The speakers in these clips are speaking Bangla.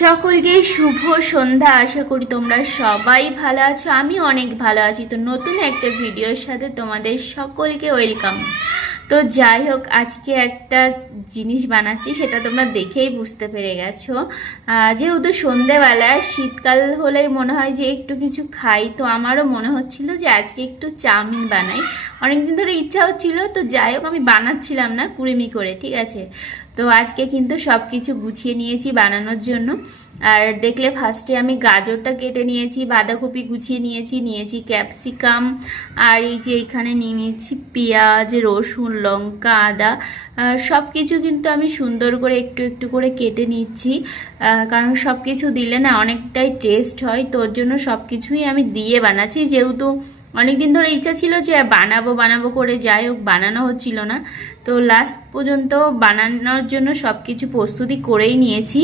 সকলকে শুভ সন্ধ্যা। আশা করি তোমরা সবাই ভালো আছো, আমি অনেক ভালো আছি। তো নতুন একটা ভিডিওর সাথে তোমাদের সকলকে ওয়েলকাম। তো যাই হোক, আজকে একটা জিনিস বানাচ্ছি, সেটা তোমরা দেখেই বুঝতে পেরে গেছো। যেহেতু সন্ধেবেলা, শীতকাল হলেই মনে হয় যে একটু কিছু খাই, তো আমারও মনে হচ্ছিল যে আজকে একটু চাউমিন বানাই। অনেকদিন ধরে ইচ্ছা হচ্ছিল, তো যাই হোক আমি বানাচ্ছিলাম না কুড়েমি করে, ঠিক আছে। তো আজকে কিন্তু সব কিছু গুছিয়ে নিয়েছি বানানোর জন্য। আর দেখলে ফার্স্টে আমি গাজরটা কেটে নিয়েছি, বাঁধাকপি গুছিয়ে নিয়েছি ক্যাপসিকাম, আর এই যে এখানে নিয়ে নিয়েছি পেঁয়াজ, রসুন, লঙ্কা, আদা। সব কিছু কিন্তু আমি সুন্দর করে একটু একটু করে কেটে নিচ্ছি, কারণ সব কিছু দিলে না অনেকটাই টেস্ট হয়। তো ওর জন্য সব কিছুই আমি দিয়ে বানাচ্ছি, যেহেতু অনেকদিন ধরে ইচ্ছা ছিল যে বানাবো করে, যাই হোক বানানো হচ্ছিল না। তো লাস্ট পর্যন্ত বানানোর জন্য সব কিছু প্রস্তুতি করেই নিয়েছি।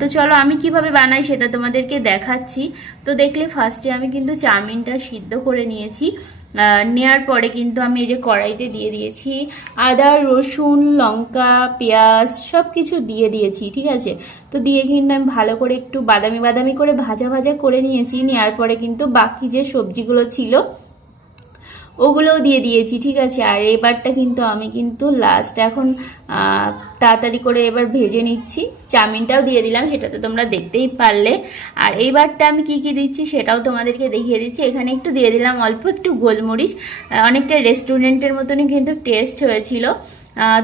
তো চলো আমি কিভাবে বানাই সেটা তোমাদেরকে দেখাচ্ছি। তো দেখলে ফার্স্টে আমি কিন্তু চাউমিনটা সিদ্ধ করে নিয়েছি। নেওয়ার পরে কিন্তু আমি এই যে কড়াইতে দিয়ে দিয়েছি আদা, রসুন, লঙ্কা, পেঁয়াজ সব কিছু দিয়ে দিয়েছি, ঠিক আছে। তো দিয়ে কিন্তু আমি ভালো করে একটু বাদামি করে ভাজা করে নিয়েছি। নেওয়ার পরে কিন্তু বাকি যে সবজিগুলো ছিল ওগুলোও দিয়ে দিয়েছি, ঠিক আছে। আর এবারটা কিন্তু আমি কিন্তু লাস্ট এখন তাড়াতাড়ি করে এবার ভেজে নিচ্ছি। চাউমিনটাও দিয়ে দিলাম, সেটা তো তোমরা দেখতেই পারলে। আর এইবারটা আমি কি দিচ্ছি সেটাও তোমাদেরকে দেখিয়ে দিচ্ছি। এখানে একটু দিয়ে দিলাম অল্প একটু গোলমরিচ। অনেকটা রেস্টুরেন্টের মতনই কিন্তু টেস্ট হয়েছিল।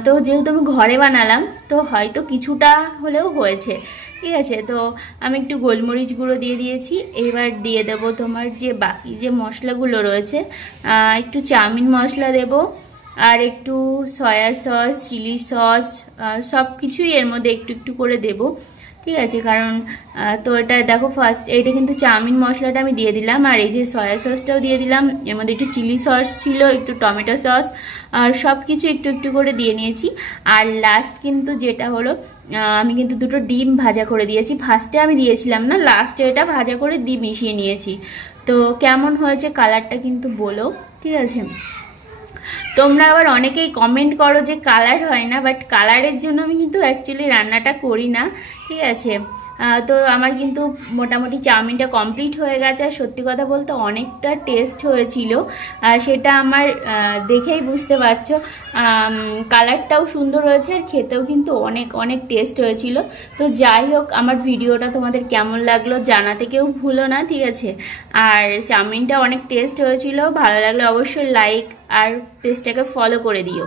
তো যেহেতু আমি ঘরে বানালাম, তো হয়তো কিছুটা হলেও হয়েছে, ঠিক আছে। তো আমি একটু গোলমরিচ গুঁড়ো দিয়ে দিয়েছি। এবার দিয়ে দেবো তোমার যে বাকি যে মশলাগুলো রয়েছে, একটু চাউমিন মশলা দেব, আর একটু সয়া সস, চিলি সস, সব কিছুই এর মধ্যে একটু একটু করে দেব, ঠিক আছে। কারণ তো এটা দেখো ফার্স্ট এইটা কিন্তু চাউমিন মশলাটা আমি দিয়ে দিলাম, আর এই যে সয়া সসটাও দিয়ে দিলাম। এর মধ্যে একটু চিলি সস ছিল, একটু টমেটো সস, আর সব কিছু একটু একটু করে দিয়ে নিয়েছি। আর লাস্ট কিন্তু যেটা হলো, আমি কিন্তু দুটো ডিম ভাজা করে দিয়েছি। ফার্স্টে আমি দিয়েছিলাম না, লাস্টে এটা ভাজা করে ডিম মিশিয়ে নিয়েছি। তো কেমন হয়েছে কালারটা কিন্তু বলো, ঠিক আছে। তোমরা আবার অনেকেই কমেন্ট করো যে কালার হয় না, বাট কালারের জন্য আমি কিন্তু অ্যাকচুয়ালি রান্নাটা করি না, ঠিক আছে। তো আমার কিন্তু মোটামুটি চাউমিনটা কমপ্লিট হয়ে গেছে। আর সত্যি কথা বলতে অনেকটা টেস্ট হয়েছিল, সেটা আমার দেখেই বুঝতে পারছো। কালারটাও সুন্দর হয়েছে, আর খেতেও কিন্তু অনেক অনেক টেস্ট হয়েছিল। তো যাই হোক, আমার ভিডিওটা তোমাদের কেমন লাগলো জানাতে কেউ ভুলো না, ঠিক আছে। আর চাউমিনটা অনেক টেস্ট হয়েছিল, ভালো লাগলে অবশ্যই লাইক আর পেজটাকে ফলো করে দিও।